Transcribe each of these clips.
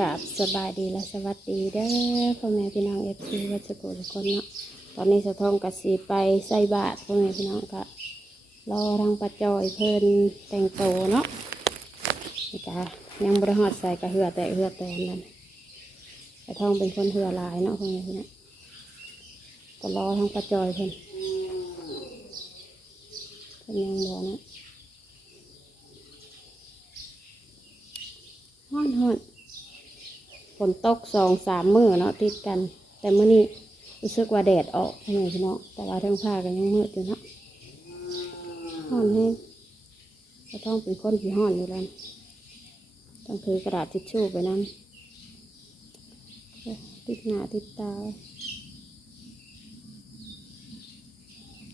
กับสบายดีและสวัสดีเด้อพ่อแม่พี่น้องเอฟซีวัชกุทุกคนเนาะตอนนี้สะทองกับสีไปใส่บาตรพ่อแม่พี่น้องก็รอทางปัจจอยเพิ่นแต่งโตวเนาะนี่กะยังบริหอดใส่กระเหือแต่เหือแต่นั่นสะทองเป็นคนเหือหลายเนาะพ่อแม่พี่น้องก็รอทางปัจจอยเพิ่นเพิ่นยังบอกนะฮ้อนฮ้อน ฝนตกสองสามมือเนาะติดกัน แต่เมื้อนี้รู้สึกว่าแดดออกใช่ไหมพี่น้องแต่ว่าทั้งผ้ากันยังมืดอยู่เนาะห้อนแห้งก็ต้องเป็นคนที่ห้อนอยู่แล้วต้องถือกระดาษทิชชู่ไปนั่ติดหน้าติดตา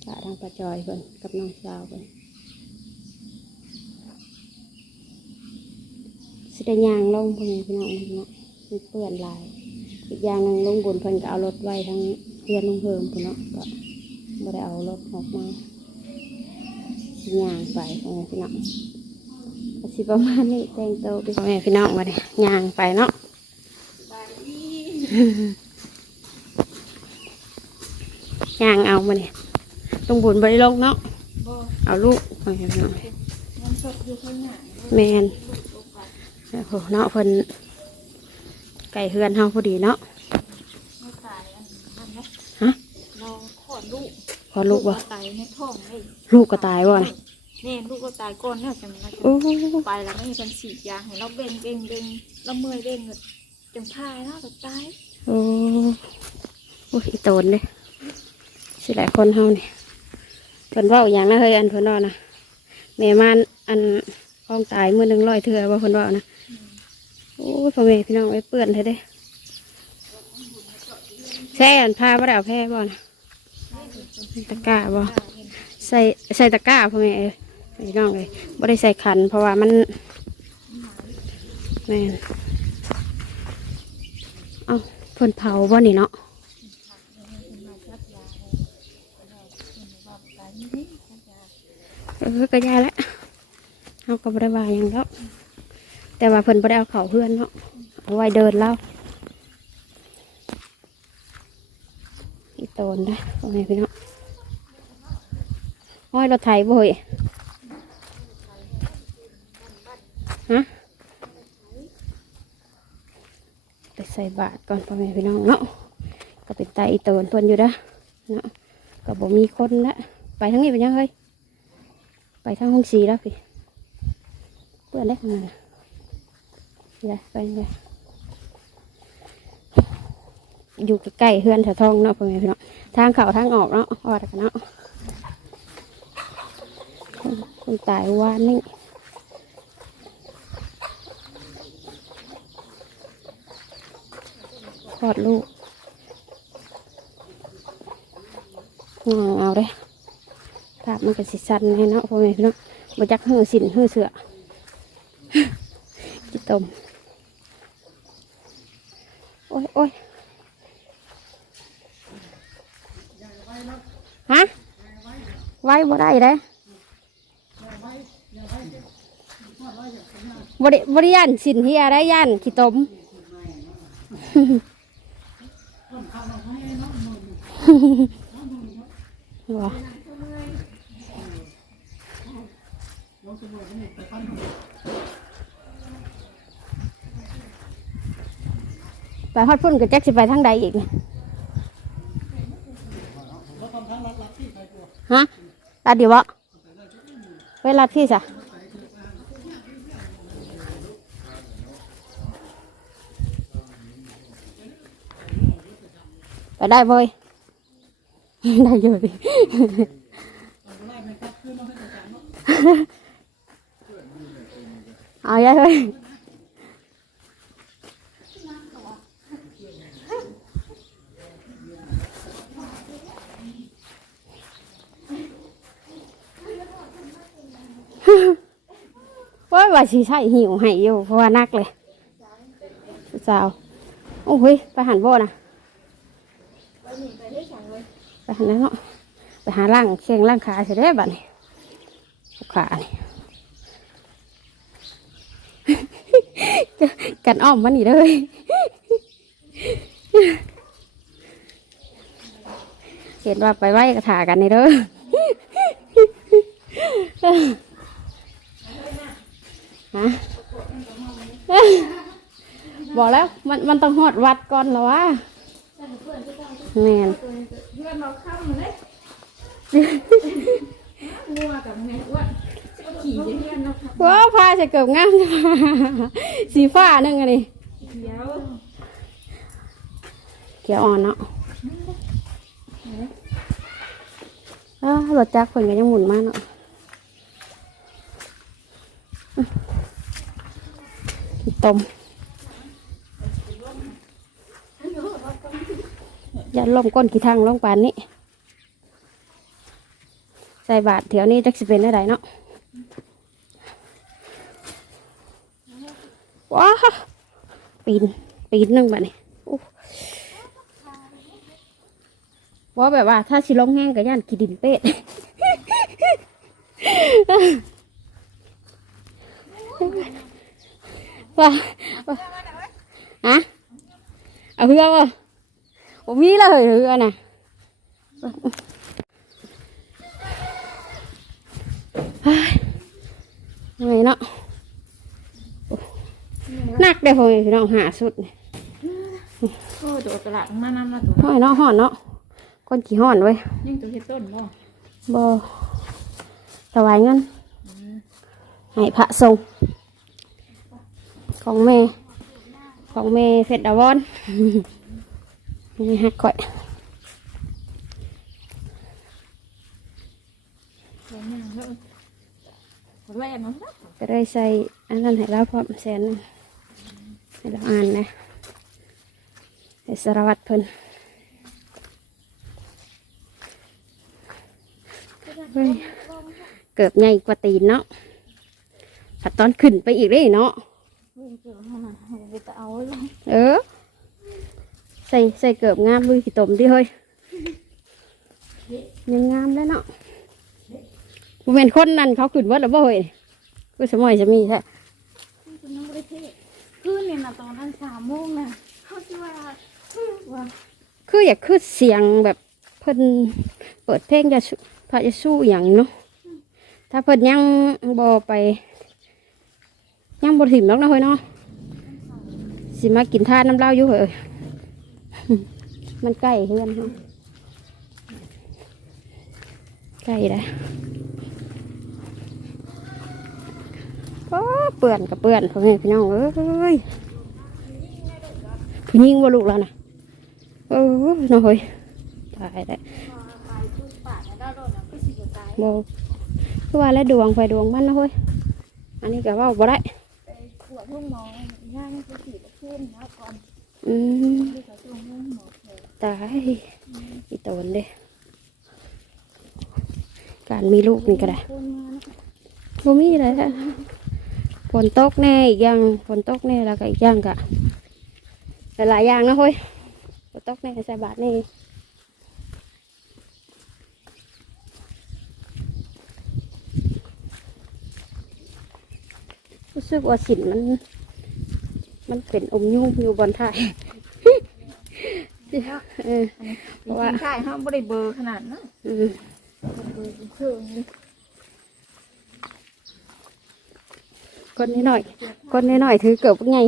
จาทางปลาจอยเพิ่นกับน้องสาวเพิ่นสิได้ยางลงเพิ่นพี่น้องเนาะ เปื้อนลายอีกอย่างหนึงลงบุญเพิ่นก็เอารถไว้ทั้งเพื่อนลงเพิ่มพุ่นเนาะก็ไม่ได้เอารถออกมาย่างไปพ่อแม่พี่น้องก็สิประมาณนี้แต่งตัวไปพ่อแม่พี่น้องมาเนี่ยย่างไปเนาะย่างเอามาเนี่ยลุงบุญบริลงเนาะเอาลูกพ่อแม่พี่น้องมันสดอยแมนโอ้โหเนาะเพิ่น ไก่เฮือนเฮาพอดีเนาะไม่ตายอันนั้นนะฮะเราขอดลูกพอลูกบ่ตายในท้องเลยลูกก็ตายบ่นะแม่ลูกก็ตายก่อนเนี่ยจังนะโอ้ไปแล้วไม่มีคนฉีดยาให้เราเบ่งเบ่งเบ่งเราเมื่อยเบ่งจังพายแล้วก็ตายโอ้โอ้ยอีโตนเลยสิหลายคนเฮานี่เพิ่นเว้าอย่างนะเฮ้ยอันเพิ่นเว้านะแม่มานอันห้องตายมื้อหนึงร้อยเทื่อว่าเพิ่นเว้านะ โอ้พ่อแม่พี่น้องไว้เปื้อนเท่เด้แช่อันผ้าบ่ได้เอาแพร่บ่นะตะกร้าบ่ใส่ใส่ตะกร้าพ่อแม่เอ้ยพี่น้องเลยบ่ได้ใส่ขัน เพราะว่ามันแม่นเอาเพิ่นเผาบ่นี่เนาะเออก็ยาแล้วเขาก็บริวาหยังแล้ว แต่ว่าเพิ่นบ่ได้เอาเขาเพื่อนเนาะเอาไว้เดินแล้วอีโตนได้พ่อแม่พี่น้องห้อยรถไถบ่เฮ้ยฮะไปใส่บาทก่อนพ่อแม่พี่น้องเนาะก็เป็นตาอีโตนเพิ่นอยู่ด้อเนาะก็บ่มีคนละไปทางนี้เป็นยังเฮ้ยไปทางห้องสีแล้วพี่เพื่อนได้ขนาดน่ะ อย่าไปอย่าอยู่ใกล้เฮือนแถวทองเนาะพ่อแม่พี่น้องทางเข้าทางออกเนาะออดกันเนาะคนตายวานนี่คลอดลูกงางเอาเลยภาพมันก็สิสันให้เนาะพ่อแม่พี่น้องบ่จักหื้อสินหื้อเสือจิตม ยโอ้ยฮะไว้บ่ได้เลยบริบริยานสินเฮียได้ย่านขี้ตมบ่ ไปฮอดพุ่นกับแจ็คสิไปทางใดอีกนี่ฮะลัดดีวบ่ไปลัดพี่จ้ะไปได้เว้ยได้เยอะดิเอาอย่าเฮ้ย ว่าว่าสีใช่หิวให้อยู่เพราะว่านักเลยสาวโอ้ยไปหันโบนะไปหันเลยไปหันนั้นเนาะไปหาล่างเชียงล่างขาเสร็จแล้วบัดนี้ขานี่ไก่กันอ้อมมันนี่เลยเห็นว่าไปไหว้กระถากันนี่เด้อ ฮะบอกแล้วมันมันต้องหอดวัดก่อนแล้ววะแมนเพื่อนเราเข้ามาเลยงัวกับแม่อ้วนขี่เพื่อนเราครับว้าวพาจะเกือบงามสีฟ้าหนึ่งอันนี้เดี๋ยวเขียวอ่อนเนาะอ้าวรถจักรเพิ่นก็ยังหมุนมากเนาะ ต้มอย่าลมก้นกี่ทางลงปานนี้ ใส่บาทแถวนี้จักสิเป็นได้ไดเนาะว้าปีนปีนหนึ่งแบบนี้ว่าแบบว่า ถ้าชิลงแห้งก็ย่านกีดินเป็ด ว่าว่าฮะเอาเพื่อป่ะโอ้มีเลยเพื่อน่ะเฮ้ยยังไงเนาะหนักเด้อพ่อแม่พี่น้องหาสุดนี่โอ้โดดตลาดมานำมาตัวห้อยเนาะห่อนเนาะก้นขี้ห่อนเว้ยยังตัวเฮ็ดต้นบ่บอถวายเงินให้พระทรง ของแม่ ของแม่เฟดดาวอนนี่ฮักข่อยแม่ย่างแล้วแว่นเนาะก็ได้ใส่อันนั้นให้เราพร้อมแสนให้เราอ่านนะให้สารวัตรเพิ่นเกือบใหญ่กว่าตีนเนาะผัดตอนขึ้นไปอีกเลยเนาะ เฮ้ยเจอขนาดให้ไปเอาเลยเออ ใส่ใส่เกือบงามมือขี้ตมดิเฮ้ยยังงามแล้วเนาะผู้เป็นคนนั่นเขาขึ้นวัดแล้วบ่เฮ้ยกูสมัยจะมีแท้คุณน้องบริเทศคืนเนี่ยนะตอนนั้นสามโมงนะเขาคิดว่าว่าคืออยากคือเสียงแบบเพิ่นเปิดเพลงจะสู้พระจะสู้อหย่างเนาะถ้าเพิ่นยังบ่ไป ยังบ่ถิ่มหรอกนะเฮ้ยเนาะสิมากินทานน้ำเล้าอยู่เฮ้ยมันใกล้เพื่อนฮะใกล้เลยโอ้เปื่อนกับเปื่อนพ่อแม่พี่น้องเอ้ยผู้หญิงว่าลูกแล้วนะเออน้องเฮ้ยตายแล้วตายคือปากแล้วโดนแล้วก็สิบตายบคือว่าแล้วดวงไฟดวงมันนะเฮ้ยอันนี้ก็ว่าบ่ได้ ปวดลูกหมอย่างนี่คือสีประเทศนะก่อนอืมที่เขาส่งลูกหมอเถอะตายอีตนเด้การมีลูกนี่ก็ได้บ่มีอะไรค่ะฝนตกแน่อีกอย่างฝนตกแน่แล้วก็อีกอย่างก็หลายๆอย่างนะเฮ้ยฝนตกแน่ใส่บาทนี่ รู้สึกว่าสินมัน มันเป็นอมยุ่งอยู่บนท้ายเออเพราะว่าใช่เขาไม่ได้เบอร์ขนาดนั้นอืมเบอร์เครื่องเลยคนนิดหน่อย คนนิดหน่อยถือเกือบไง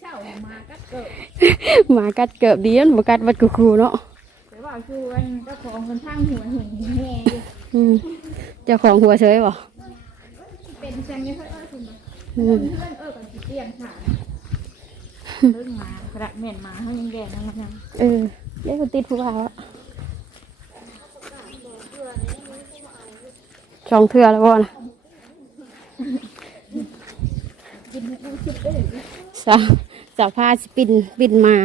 เศร้ามาก็เกิดหมากัดเกือบดีอันบ่กัดวัดกูครูเนาะแต่ว่าคือวันเจ้าของคนทั้งหัวเห็นแง่อยู่อืมเจ้าของหัวเฉยบ่ เป็นแซงนี่เพื่อนเอ้ยคุณอืมเพื่อนเอ้ยก่อนสิเปลี่ยนค่ะเรื่องมาระเหม็นมาเขายังแดงนั่นมันยังเออเรียกคนติดผู้บ่าวอะสองเทื่อแล้วบ่นะกินให้ดูคิดได้เลยสาวสาวผ้าสิปินปินมา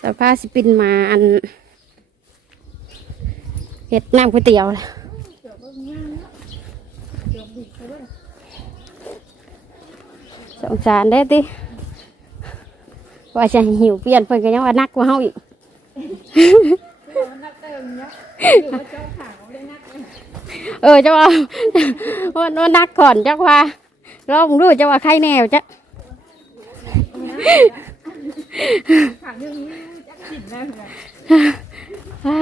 สาวผ้าสิปินมาอันเฮ็ดน้ำก๋วยเตี๋ยวละ เกือบว่างานแล้วเกือบบิดไปเลย สงสารได้ติว่าจะหิวเปลี่ยนเพิ่นก็ยังว่านักกว่าเฮาอีกคือมันนักเติมเนาะอยู่ว่าเจ้าขาวได้นักเลยเออจะว่าว่าว่านักก่อนจักว่าลองดูจะว่าใครแนวจะขังเรื่องนี้จักสินแล้วเหรออ่า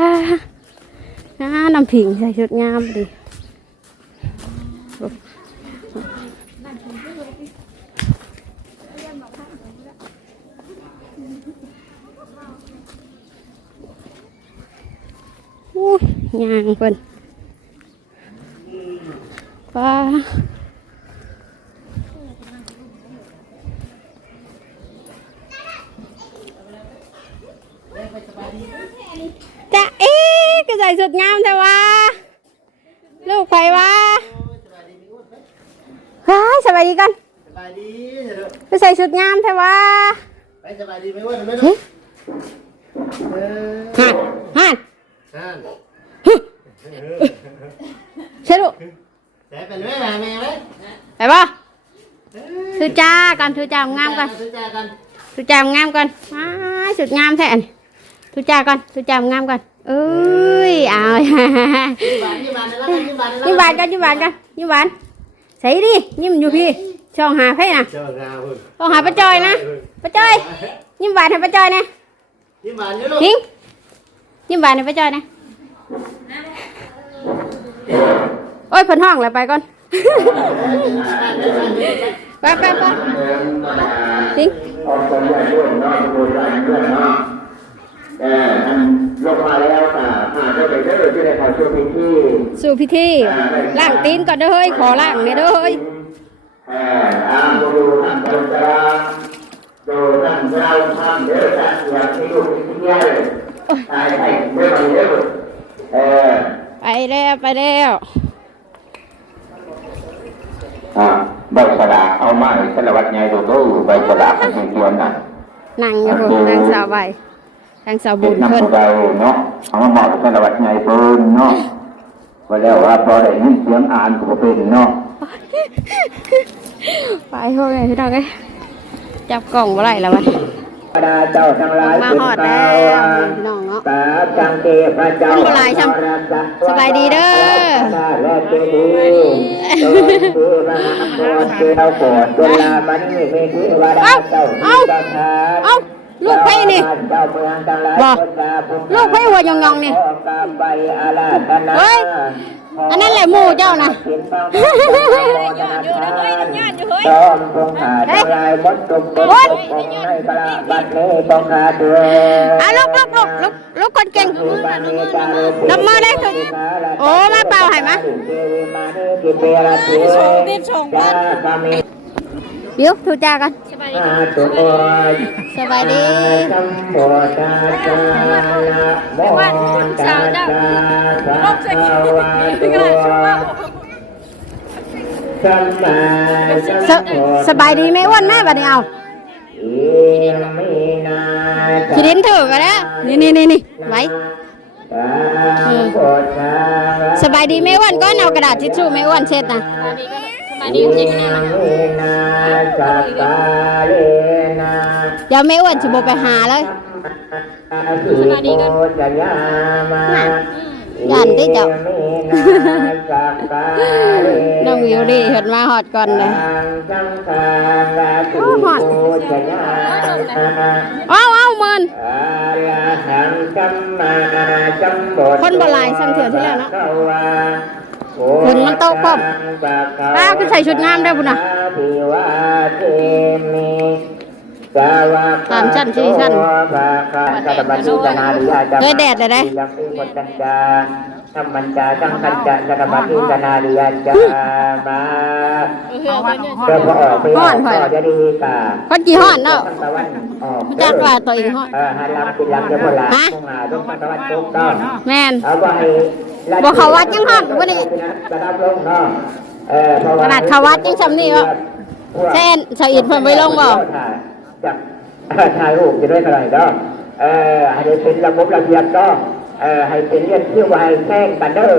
อ่าน้ำผิงใส่ชุดงามดิ อู้ยยางเพิ่นป้าจะเอ๊ะก็ใส่สุดงามแต่ว่าลูกไปว่ นั่นเชื่อลูกแต่เป็นไหมล่ะแม่ไหมไปบ่ถือจ้ากันถือจ้างามกันซื้อจ้ากันถือจ้างามกันอ้ายสุดงามแท้อันถือจ้ากันถือจ้างามกันเอ้ยเอายี่บาทยี่บาทในร้านยี่บาทในร้านยิ้มหวานกันยิ้มหวานกันยิ้มหวานใส่ดิยิ้มอยู่พี่ช่องหาไพ่น่ะเจ้าเราเฮ้ยช่องหาป้าจอยนะป้าจอยยิ้มหวานให้ป้าจอยนะยี่บาทเยอะลูกทิ้ง ยิ้มหวานให้ป้าจอยนะ โอ้ยเพิ่นห้องแล้วไปก่อน ไปไปไปทิ้งออกจากบ้านด้วยเนาะดูใจด้วยเนาะเออท่านลงมาแล้วค่ะผ่านด้วยไปเด้อที่ได้ขอช่วยพี่ที่สู่พิธีล้างตีนก่อนเด้อเฮ้ยขอล้างเนี่ยเด้อเฮ้ยเออตามดูท่านคนกลางดูท่านเราท่านเด้อท่านอยากให้ลูกที่ใหญ่ตายให้เด้อ ไปเด้อเออไปแล้วไปแล้วอ่าใบสลากเอาไม้สารวัตรใหญ่ดูดูใบสลากของเพื่อนน่ะนั่งอยู่พุ่นนางสาวใบนางสาวบุเป็นญน้ำเพิ่นพวกเราเนาะเอามาหมอบสารวัตรใหญ่เพิ่นเนาะว่าแล้วว่าพอได้ยินเสียงอ่านก็บ่เป็นเนาะไปพวกนี้พี่น้องเอ้ยจับกล่องบ่ไหลแล้ววะบรร ดาเจ้าทั้งหลายมาฮอดแล้วพี่น้องเนาะตาจังเกพระเจ้ามันบ่หลายช่ำสบายดีเด้อและเจดีย์โดยคือพระนครเจ้าโปรดเวลามันนี่มีเทวดาเอ้าเจ้าเอ้าประทานเอ้าลูกไผ่นี่เจ้าเมืองทั้งหลายบ่ลูกไผ่หัวยองๆนี่ขอกราบใบอาราธนาเฮ้ย อันนั้นแหละหมู่เจ้านะจอมทรงหาทลายมดตุกตุกตุกคงในกลาบัดนี้ต้องหาเถื่ออะลูกลูกลูกลูกลูกคนเก่งนำมาได้ถึงโอ้มาเป่าให้มาโชงรีบชงบ้าน เดี๋ยวทูจ้ากันตัวสบายดีสัมโพธาจาระโมตัสสะภะคะวะโตสัมมาสัสมพุทธัสสะสบายดีไหมอ้วนแม่บัดนี้เอาอิมินาขีดินถือกันแล้วนี่นี่นี่นี่ไว้สัมพุทธัสสะสบายดีไหมอ้วนก็เอากระดาษทิชชู่ไหมอ้วนเช็ดนะอิมินาสัพพะ เลนะเดี๋ยวไม่อ้วนจะโบไปหาเลยสวัสดีกันจะยามาย่านที่เจ้าอิมินาสัพพะเลนะน้องวิวดีเห็นมาหอดก่อนเลยสังฆาราติโอ้หอดโอจะยามาอ้าวอ้าวเมินอาระหังสัมมาสัมพุทธคนโบราณสั่งเถื่อนที่แล้วเนอะภควา ฝนมันตกพร้อมอ้าวคือใส่ชุดงามได้บุญน่ะภิวาเทมิสาวะสามชั้นสี่ชั้นภาคะสัตบัญญูนาริยาจาเคยแดดเลยนะ ยังมีคนจันจาสัมมัญจาสังคัญจาสัตบัญญูนาริยาจามาเพื่อพอออกไปฮ้อนพ่อยก็จะดีกาคนกี่ห้อนเนาะตะวันออกรู้จักว่าตัวเองฮ้อนเออหันหลังปิดหลังเดี๋ยวพอหลังฮะตรงหาตรงตะวันตกต้องแม่นเอาไว้บ่เข้าวัดยังฮ้อนบ่ได้ระดับลงเนาะเออเพระว่ขนาดเข้าวัดยังซ้ำนี่วะแช่นชาวอินเพิ่นไปลงบ่จับถ่ายรูปจะได้เท่าไหร่เนาะเออให้เป็นระบบระเบียบเนาะ เออให้เป็นเรื่องเที่ยวไว้แท่งกันเด้อ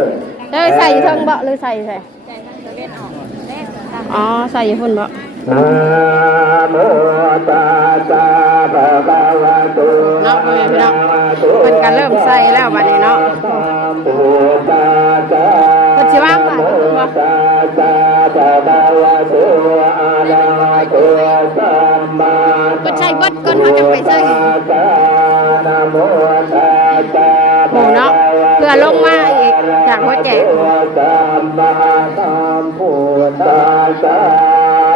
เอ้ยใส่อยู่เทิงเบาะหรือใส่ใส่อ๋อใส่อยู่พุ่นเบาะนะโมตัสสะภะคะวะโตเนาะพ่อแม่พี่น้องเพิ่นก็เริ่มใส่แล้วบัดนี้เนาะนะโมตัสสะเพิ่นสิสิว่างป่ะบ่ตัสสะภะคะวะโตอะระหะโตสัมมาก็ใช้เบิดก่อนเขาจะไปใส่นะโมตั ลงมาอีกจากหัวใจสัมมาสัมพุทธัสสะ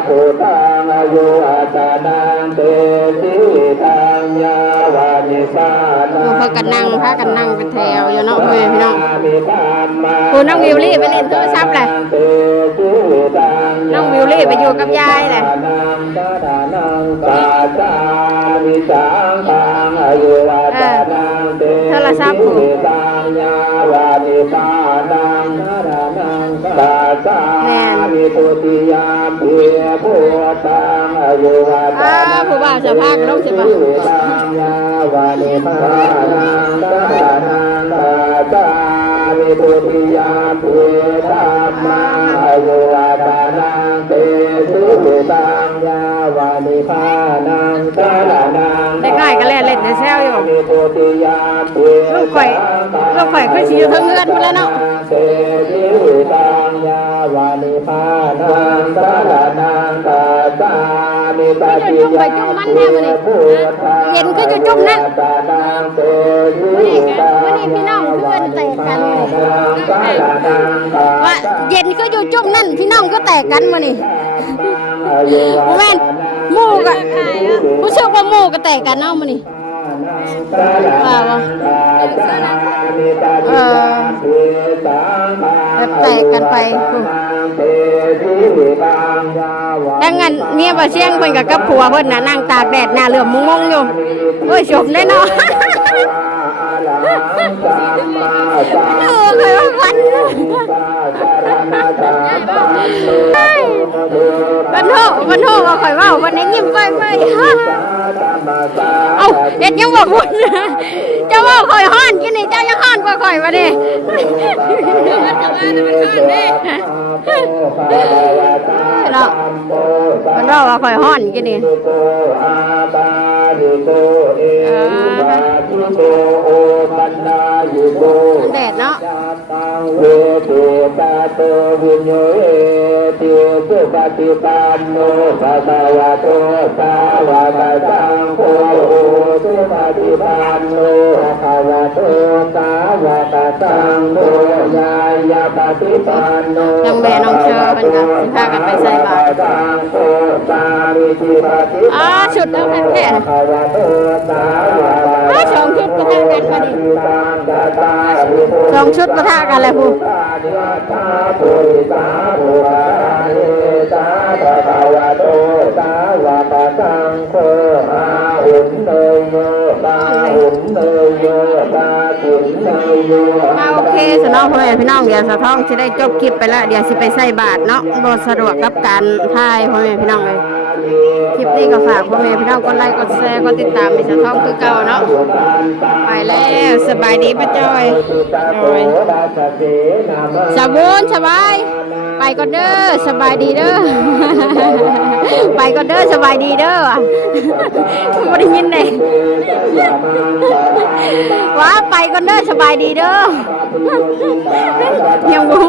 พุทธังอายุอัตนังเตสิตังยาวานิสานัโอ้งพากันนั่งพากันนั่งเป็นแถวอยู่เนาะพ่อแม่พี่น้องมีธรรมะคุณน้องวิวลี่ไปเล่นโทรศัพท์แหละน้องวิวลี่ไปอยู่กับยายแหละนังตาดานังตาจามิสังตังอายุวัตนังเตโทรศัพท์ผม สิตังยาวานิสานังตาดานังตาจามิตุติยามเพียพุทธังอายุวัตอ่านังผู้บ่าวจะพากันลงใช่ปะตังยาวานิสานังตาดานังตาจามิตุติยามเพียธัมมังอายุวัตนังเตสิตังยาวานิพานังตาดานังเด็กน้อยก็เล่นเล่นในแซวอยู่มิตุติยามเพียลูกข่อยลูกข่อยก็สิอยู่เทั้งเรือนพุ่นแหล้วเนาะเตสิตังยาวานิพานังตาดานังตาจามิปฏิยามเพียพุทธังเย็นก็จะจุ่มนั่นตานังเตสิวันนี้ตังวันนี้พี่น้องเพื่อนแตกกันเลยตานังตาว่าเย็นก็อยู่จุ่มนั่นพี่น้องก็แตกกันมานี่บ่ แม่นหมู่ก็รู้สึกว่าหมู่ก็แตกกันเนาะมานี่ว่าบ่เออแบบแตกกันไปดังนั้นเมียบ่เชียงเพิ่นก็กับผัวเพิ่นน่ะนั่งตากแดดหน้าเหลื่อมมุงๆอยู่โอ้ยชมได้เนาะเออเคยว่าวัน วันโทวันโทว่าข่อยว่าวันนี้ยิ้มไปไปเอาเด็ดยังบอกคุณเจ้าว่าข่อยห้อนกินนี่เจ้ายังห้อนกว่าข่อยมาดิเนาะมันว่าว่าข่อยห้อนกินนี่แดดเนาะเวทิตาโตวิญโยเอติสุปฏิปันโนภะคะวะโตสาวกสังโฆสุปฏิปันโนภะคะวะโตสาวกสังโฆยายาปฏิปันโนยังแม่น้องเชอเพิ่นก็สิพากันไปใส่บาตรสังโฆสามิจิปฏิอ่าชุดแล้วแท้ๆภะคะวะโตสาวกอ่าสองชุดก็เท่ากันมาดิสังฆตาริโภสองชุดก็ท่ากันแหละผู้ โยตาขุนเนยโยอ่าโอเคสนองพ่อแม่พี่น้องเดี๋ยวสะท้องจะได้จบคลิปไปแล้วเดี๋ยวสิไปใส่บาทเนาะบ่สะดวกกับการถ่ายพ่อแม่พี่น้องเลย คลิปนี้ก็ฝากพ่อแม่พี่น้องกดไลค์กดแชร์กดติดตามให้สะท้องคือเก่าเนาะไปแล้วสบายดีป้าจอยจอยสาบุญสบาย ไปก่อนเด้อสบายดีเด้อไปก่อนเด้อสบายดีเด้อว่ะไม่ได้ยินเลยว้าไปก่อนเด้อสบายดีเด้อยังบู